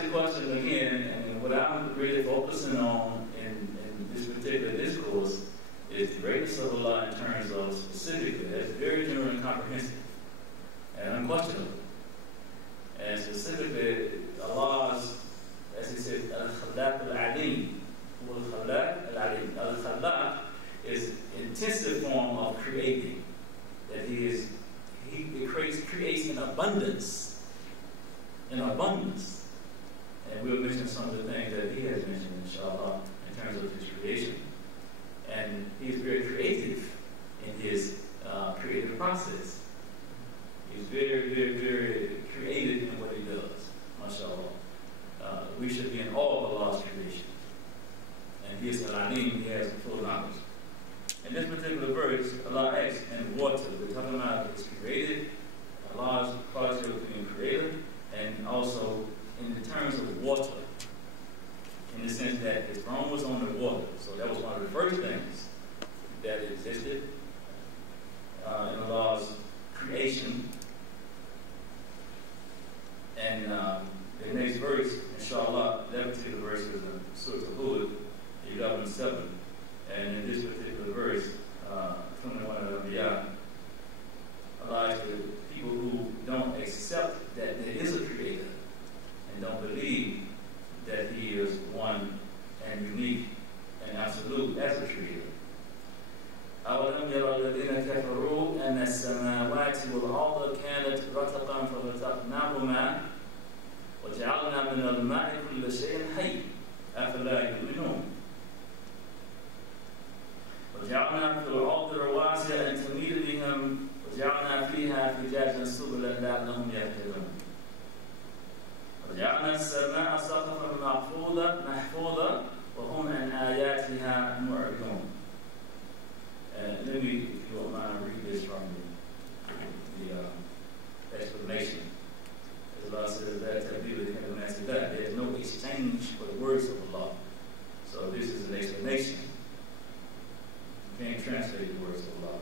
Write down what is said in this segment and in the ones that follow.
the question again, and what I'm really focusing on in this particular discourse is the greatness of Allah in terms of specifically, that's very general and comprehensive and unquestionable. And specifically, Allah's, as he said, Al-Khalaq Al-Alim. Al-Khalaq Al-Alim. Al-Khalaq is intensive form of creating. That he creates in abundance. In abundance. And we'll mention some of the things that he has mentioned, inshallah, in terms of his creation. And he's very creative in his creative process. He's very, very, very creative in what he does, mashallah. We should be in awe of Allah's creation. And he is Al-Alim, he has full knowledge. In this particular verse, Allah asks, and water, we're talking about his created, Allah's quality of being creative, and also in the terms of water, in the sense that his throne was on the water. So that was one of the first things that existed in Allah's creation. And the next verse, inshallah, that particular verse is in Surah Hud, 11:7. And in this particular verse, 21 of Anbiya, Allah is the people who don't accept that there is a creator and don't believe that he is one and unique and absolute as a creator. أَوَلَمْ يَرَى الَّذِينَ كَفَرُوا أَنَّ السَّمَاوَاتِ وَالْأَرْضَ كَانَتْ رَتْقًا فَفَتَقْنَاهُمَا وَجَعَلْنَا مِنَ الْمَاءِ كُلَّ شَيْءٍ حَيٍّ أَفَلَا يُؤْمِنُونَ وَجَعَلْنَا فِي الْأَرْضِ رَوَاسِيَ أَن تَمِيدَ بِهِمْ وَجَعَلْنَا فِيهَا فِجَاجًا سُبُلًا لَعَلَّهُمْ يَهْتَدُونَ وَجَعَلْنَا السَّمَاءَ سَقْفًا مَحْفُوظًا وَهُمْ عَنْ آيَاتِهَا مُعْرِضُونَ. Let me, if you don't mind, read this from the explanation. As Allah says, there's no exchange for the words of Allah. So this is an explanation. You can't translate the words of Allah.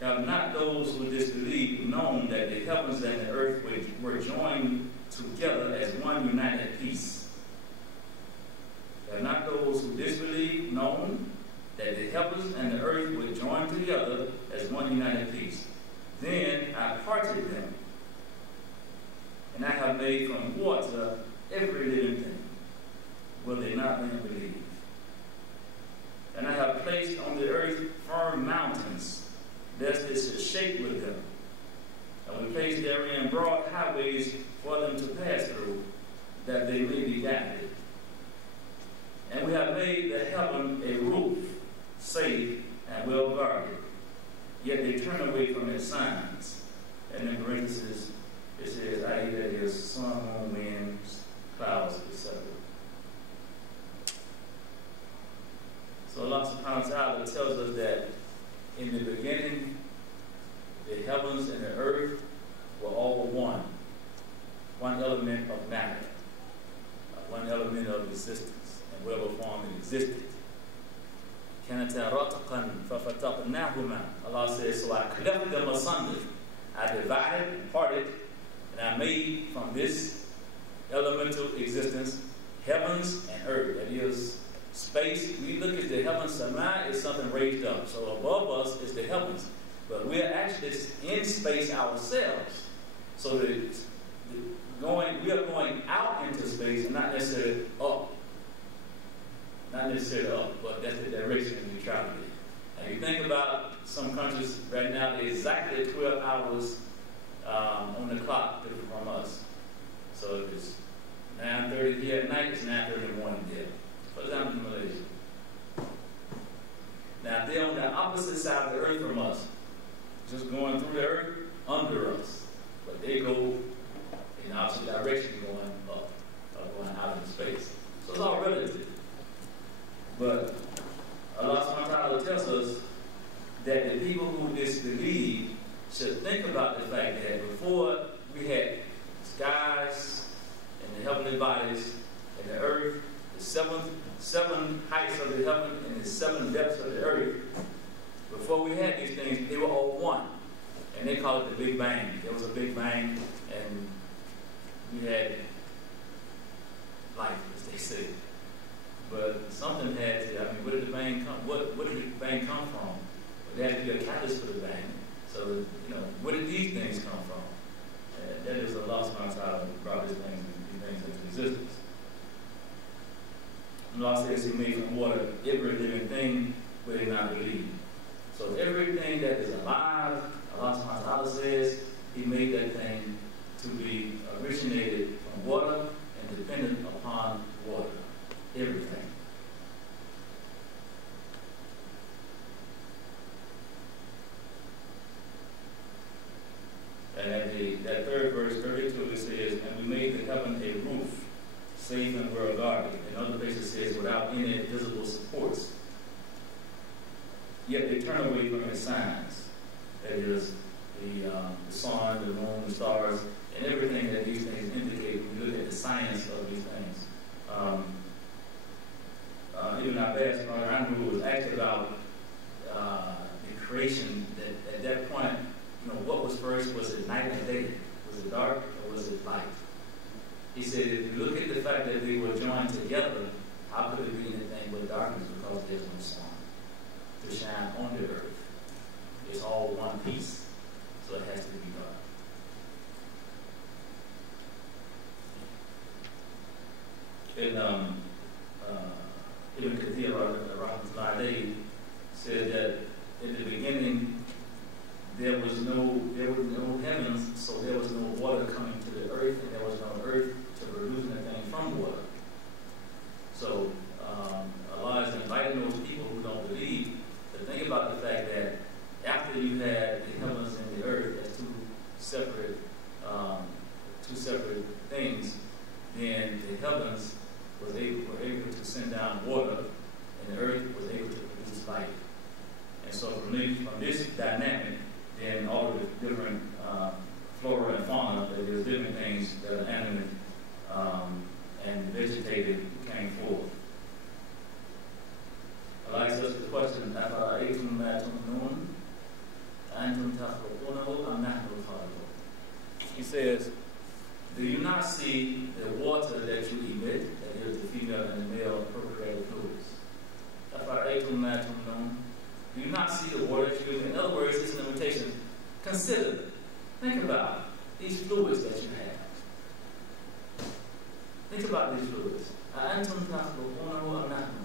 Have not those who disbelieve known that the heavens and the earth were joined together as one united piece? Have not those who disbelieve known that the heavens and the earth were joined together as one united piece? Then I parted them, and I have made from water every living thing. Will they not then believe? And I have placed on the earth firm mountains, lest it should shake with them. And we placed therein broad highways for them to pass through, that they may be guided. And we have made the heaven a roof, safe and well guarded. Yet they turn away from its signs. And in parentheses, it says, i.e. that is sun, moon, winds, clouds, etc. So Allah subhanahu wa ta'ala tells us that in the beginning, the heavens and the earth were all one element of matter, one element of existence, and whatever form it existed. Allah says, so I cleft them asunder. I divided and parted, and I made from this elemental existence heavens and earth. That is space. We look at the heavens, Sama is something raised up. So above us is the heavens. But we're actually in space ourselves. So we are going out into space and not necessarily up. Not necessarily up, but that's the direction we travel in. And you think about some countries right now, they're exactly 12 hours on the clock different from us. So if it's 9:30 here at night, it's 9:30 in the morning there. For example, in Malaysia. Now they're on the opposite side of the earth from us, just going through the earth under us. But they go in the opposite direction, going up, or going out in space. So it's all relative. But Allah subhanahu wa ta'ala tells us that the people who disbelieve should think about the fact that before we had skies and the heavenly bodies and the earth, the seven heights of the heaven and the 7 depths of the earth, before we had these things, they were all one. And they call it the Big Bang. There there was a big bang and we had life, as they say. But something had to, I mean, where did the bang come, what did the bang come from? There had to be a catalyst for the bang. So, you know, where did these things come from? That is a lost amount of time brought these things into existence. And Allah says He made from water every living thing where they not believe. So everything that is alive, Allah subhanahu wa ta'ala says He made that thing to be originated from water and dependent upon water. Everything. And at that third verse, 32, it says, and we made the heaven a roof, safe and well guarded. In other places it says, without any visible supports. Yet they turn away from its signs. That is, the sun, the moon, the stars, and everything that these things indicate when we look at the science of these things. Ibn Abbas, Andrew, was asked about the creation, that at that point, you know, what was first? Was it night and day? Was it dark or was it light? He said, if you look at the fact that they were joined together, how could it be anything but darkness? Because there's no sun to shine on the earth. It's all one piece, so it has to be dark. And Ibn Kathir, Rahmatullahi alayhi, said that in the beginning there were no heavens, so there was no water coming to the earth, and there was no earth to produce anything from water. So Allah is inviting those people who don't believe to think about the fact that after you had the heavens and the earth as two separate things, then the heavens were able to send down water, and the earth was able to produce life. And so from this dynamic, then all of the different flora and fauna, that is living things that are animate and vegetated, came forth. Allah asks us the question, أَفَرَأَيْتُم مَا تُمْنُونَ أَنْتُمْ تَخْلُقُونَهُ أَمْ نَحْنُ الْخَالِقُونَ? He says, do you not see the water that you emit, that is the female and the male procreative fluids? أَفَرَأَيْتُم مَا تُمْنُونَ? Do you not see the water that you emit? In other words, it's an invitation. Consider, think about these fluids that you have. Think about these fluids. أَأَنْتُمْ تَخْلُقُونَهُ أَمْ نَحْنُ الْخَالِقُونَ?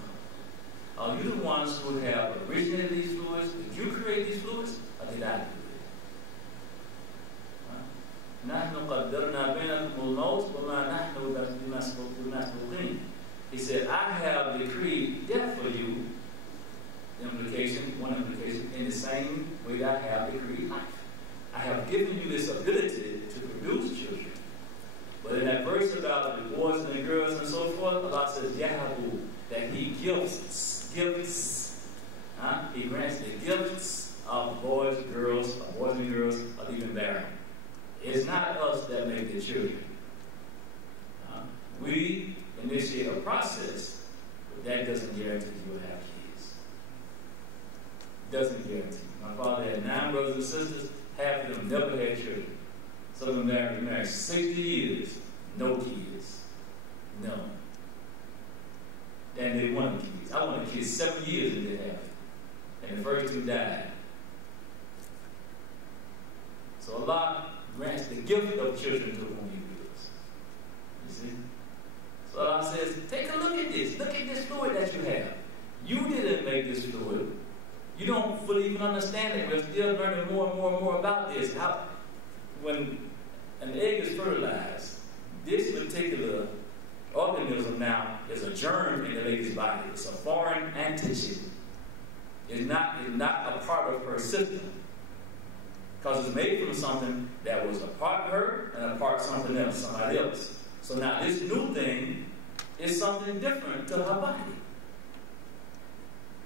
Are you the ones who have originated these fluids? Did you create these fluids? Or did I do it? نَحْنُ قَدَّرْنَا بَيْنَكُمُ الْمَوْتِ وَمَا نَحْنُ بِمَسْبُوقِينَ. He said, I have decreed death for you. One implication, in the same way that I have decreed life. I have given you this ability to produce children. But in that verse about the boys and the girls and so forth, Allah says, Yahabu, that He gifts. He grants the gifts of boys and girls, or even barren. It's not us that make the children. We initiate a process, but that doesn't guarantee you will have kids. Doesn't guarantee. My father had 9 brothers and sisters, half of them never had children. Some of them married 60 years, no kids. None. And they wanted kids. I wanted kids 7 years and they have it. And the first 2 died. So Allah grants the gift of children to whom He wills. You see? So Allah says, take a look at this. Look at this fluid that you have. You didn't make this fluid. You don't fully even understand it. We're still learning more and more and more about this. How, when an egg is fertilized, this particular organism now is a germ in the lady's body. It's a foreign antigen. It's not a part of her system. Because it's made from something that was a part of her and a part of something else, somebody else. So now this new thing is something different to her body.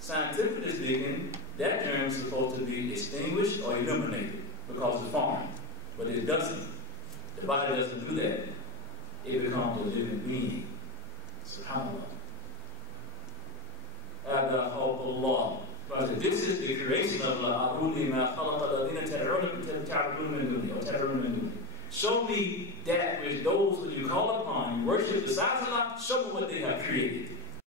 Scientifically speaking, that germ is supposed to be extinguished or eliminated because it's foreign. But it doesn't. The body doesn't do that. It becomes a living being. SubhanAllah. Allah. This is the creation of Allah. Show me that which those who you call upon, you worship besides Allah, show me what they have created.